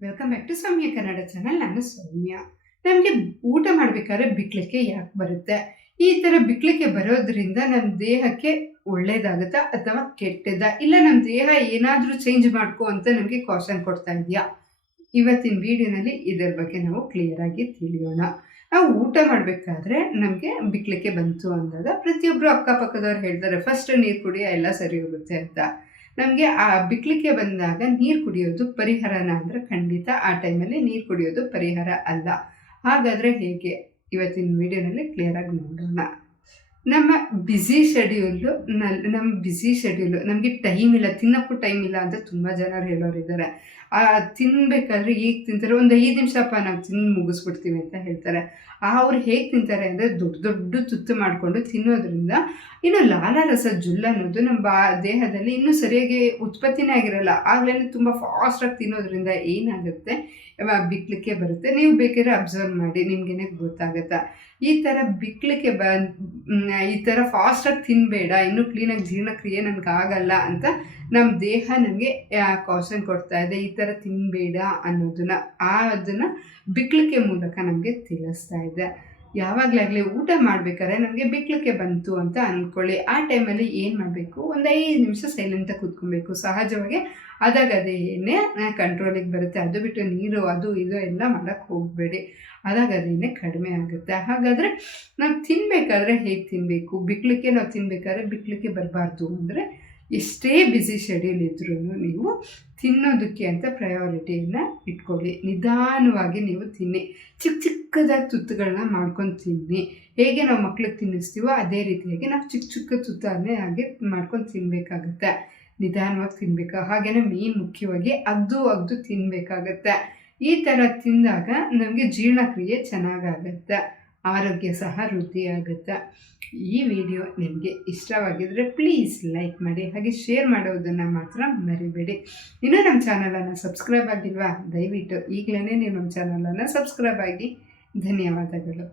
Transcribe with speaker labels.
Speaker 1: Welcome back to Soumya Kannada channel ನಾನು ಸೌಮ್ಯ ನಮಗೆ ಊಟ ಮಾಡಬೇಕಾದ್ರೆ ಬಿಕ್ಲಿಕ್ಕೆ ಯಾಕೆ ಬರುತ್ತೆ? ಈ ಥರ ಬಿಕ್ಲಿಕ್ಕೆ ಬರೋದ್ರಿಂದ ನಮ್ಮ ದೇಹಕ್ಕೆ ಒಳ್ಳೇದಾಗುತ್ತಾ ಅಥವಾ ಕೆಟ್ಟದ ಇಲ್ಲ ನಮ್ಮ ದೇಹ ಏನಾದರೂ ಚೇಂಜ್ ಮಾಡ್ಕೋ ಅಂತ ನಮಗೆ ಕಾಷನ್ ಕೊಡ್ತಾ ಇದೆಯಾ? ಇವತ್ತಿನ ವಿಡಿಯೋನಲ್ಲಿ ಇದರ ಬಗ್ಗೆ ನಾವು ಕ್ಲಿಯರ್ ಆಗಿ ತಿಳಿಯೋಣ. ನಾವು ಊಟ ಮಾಡಬೇಕಾದ್ರೆ ನಮಗೆ ಬಿಕ್ಲಿಕ್ಕೆ ಬಂತು ಅಂದಾಗ ಪ್ರತಿಯೊಬ್ಬರು ಅಕ್ಕಪಕ್ಕದವ್ರು ಹೇಳ್ತಾರೆ ಫಸ್ಟ್ ನೀರು ಕುಡಿ ಎಲ್ಲ ಸರಿ ಹೋಗುತ್ತೆ ಅಂತ. ನಮಗೆ ಆ ಬಿಕ್ಲಿಕ್ಕೆ ಬಂದಾಗ ನೀರು ಕುಡಿಯೋದು ಪರಿಹಾರನ ಅಂದರೆ ಖಂಡಿತ ಆ ಟೈಮಲ್ಲಿ ನೀರು ಕುಡಿಯೋದು ಪರಿಹಾರ ಅಲ್ಲ. ಹಾಗಾದರೆ ಹೇಗೆ? ಇವತ್ತಿನ ವಿಡಿಯೋನಲ್ಲಿ ಕ್ಲಿಯರಾಗಿ ನೋಡೋಣ. ನಮ್ಮ ಬ್ಯುಸಿ ಶೆಡ್ಯೂಲು ನಮ್ಮ ಬ್ಯುಸಿ ಶೆಡ್ಯೂಲು ನಮಗೆ ಟೈಮ್ ಇಲ್ಲ, ತಿನ್ನೋಕ್ಕೂ ಟೈಮ್ ಇಲ್ಲ ಅಂತ ತುಂಬ ಜನರು ಹೇಳೋರಿದ್ದಾರೆ. ಆ ತಿನ್ನಬೇಕಾದ್ರೆ ಈಗ ತಿಂತಾರೆ? ಒಂದು ಐದು ನಿಮಿಷಪ್ಪ ನಾವು ತಿಂದು ಮುಗಿಸ್ಬಿಡ್ತೀವಿ ಅಂತ ಹೇಳ್ತಾರೆ. ಆ, ಅವ್ರು ಹೇಗೆ ತಿಂತಾರೆ ಅಂದರೆ ದೊಡ್ಡ ದೊಡ್ಡ ತುತ್ತು ಮಾಡಿಕೊಂಡು ತಿನ್ನೋದ್ರಿಂದ ಇನ್ನು ಲಾಲಾರಸ ಜುಲ್ ಅನ್ನೋದು ನಮ್ಮ ಬಾ, ದೇಹದಲ್ಲಿ ಇನ್ನೂ ಸರಿಯಾಗಿ ಉತ್ಪತ್ತಿನೇ ಆಗಿರಲ್ಲ. ಆಗಲೇ ತುಂಬ ಫಾಸ್ಟಾಗಿ ತಿನ್ನೋದ್ರಿಂದ ಏನಾಗುತ್ತೆ? ಬಿಕ್ಲಿಕ್ಕೆ ಬರುತ್ತೆ. ನೀವು ಬೇಕಾದ್ರೆ ಅಬ್ಸರ್ವ್ ಮಾಡಿ, ನಿಮಗೇನೆ ಗೊತ್ತಾಗುತ್ತೆ? ಈ ಥರ ಬಿಕ್ಲಿಕ್ಕೆ ಬ ಈ ಥರ ಫಾಸ್ಟಾಗಿ ತಿನ್ನಬೇಡ ಇನ್ನೂ ಕ್ಲೀನಾಗಿ ಜೀರ್ಣಕ್ರಿಯೆ ನನಗೆ ಆಗಲ್ಲ ಅಂತ ನಮ್ಮ ದೇಹ ನನಗೆ ಕಾಶನ್ ಕೊಡ್ತಾ ಇದೆ. ಈ ಥರ ತಿನ್ನಬೇಡ ಅನ್ನೋದನ್ನು, ಆ ಅದನ್ನು ಬಿಕ್ಲಿಕ್ಕೆ ಮೂಲಕ ನಮಗೆ ತಿಳಿಸ್ತಾ ಇದೆ. ಯಾವಾಗಲಾಗಲಿ ಊಟ ಮಾಡಬೇಕಾದ್ರೆ ನನಗೆ ಬಿಕ್ಲಿಕ್ಕೆ ಬಂತು ಅಂತ ಅಂದ್ಕೊಳ್ಳಿ ಆ ಟೈಮಲ್ಲಿ ಏನು ಮಾಡಬೇಕು? ಒಂದು ಐದು ನಿಮಿಷ ಸೈಲೆಂಟಾಗಿ ಕೂತ್ಕೊಬೇಕು. ಸಹಜವಾಗಿ ಅದಾಗ ಅದೇನೇ ಕಂಟ್ರೋಲಿಗೆ ಬರುತ್ತೆ. ಅದು ಬಿಟ್ಟು ನೀರು, ಅದು ಇದು ಎಲ್ಲ ಮಾಡೋಕ್ಕೆ ಹೋಗಬೇಡಿ. ಅದಾಗ ಅದೇನೇ ಕಡಿಮೆ ಆಗುತ್ತೆ. ಹಾಗಾದರೆ ನಾವು ತಿನ್ನಬೇಕಾದ್ರೆ ಹೇಗೆ ತಿನ್ನಬೇಕು ಬಿಕ್ಲಿಕ್ಕೆ ನಾವು ತಿನ್ನಬೇಕಾದ್ರೆ ಬಿಕ್ಲಿಕ್ಕೆ ಬರಬಾರ್ದು ಅಂದರೆ ಎಷ್ಟೇ ಬ್ಯುಸಿ ಶೆಡ್ಯೂಲ್ ಇದ್ರೂ ನೀವು ತಿನ್ನೋದಕ್ಕೆ ಅಂತ ಪ್ರಯಾರಿಟಿಯನ್ನು ಇಟ್ಕೊಳ್ಳಿ ನಿಧಾನವಾಗಿ ನೀವು ತಿನ್ನಿ. ಚಿಕ್ಕ ಚಿಕ್ಕದಾಗಿ ತುತ್ತುಗಳನ್ನ ಮಾಡ್ಕೊಂಡು ತಿನ್ನಿ. ಹೇಗೆ ನಾವು ಮಕ್ಳಿಗೆ ತಿನ್ನಿಸ್ತೀವೋ ಅದೇ ರೀತಿಯಾಗಿ ನಾವು ಚಿಕ್ಕ ಚಿಕ್ಕ ತುತ್ತನ್ನೇ ಹಾಗೆ ಮಾಡ್ಕೊಂಡು ತಿನ್ನಬೇಕಾಗತ್ತೆ ನಿಧಾನವಾಗಿ ತಿನ್ನಬೇಕು ಹಾಗೆಯೇ ಮೀನ್ ಮುಖ್ಯವಾಗಿ ಅಗ್ದು ಅಗ್ದು ತಿನ್ನಬೇಕಾಗತ್ತೆ ಈ ಥರ ತಿಂದಾಗ ನಮಗೆ ಜೀರ್ಣಕ್ರಿಯೆ ಚೆನ್ನಾಗಾಗತ್ತೆ. ಆರೋಗ್ಯ ಸಹ ವೃದ್ಧಿಯಾಗುತ್ತೆ ಈ ವಿಡಿಯೋ ನಿಮಗೆ ಇಷ್ಟವಾಗಿದ್ದರೆ ಪ್ಲೀಸ್ ಲೈಕ್ ಮಾಡಿ, ಹಾಗೆ ಶೇರ್ ಮಾಡೋದನ್ನು ಮಾತ್ರ ಮರಿಬೇಡಿ. ಇನ್ನೂ ನಮ್ಮ ಚಾನಲನ್ನು ಸಬ್ಸ್ಕ್ರೈಬ್ ಆಗಿಲ್ವಾ? ದಯವಿಟ್ಟು ಈಗಲೇ ನೀವು ನಮ್ಮ ಚಾನಲನ್ನು ಸಬ್ಸ್ಕ್ರೈಬ್ ಆಗಿ. ಧನ್ಯವಾದಗಳು.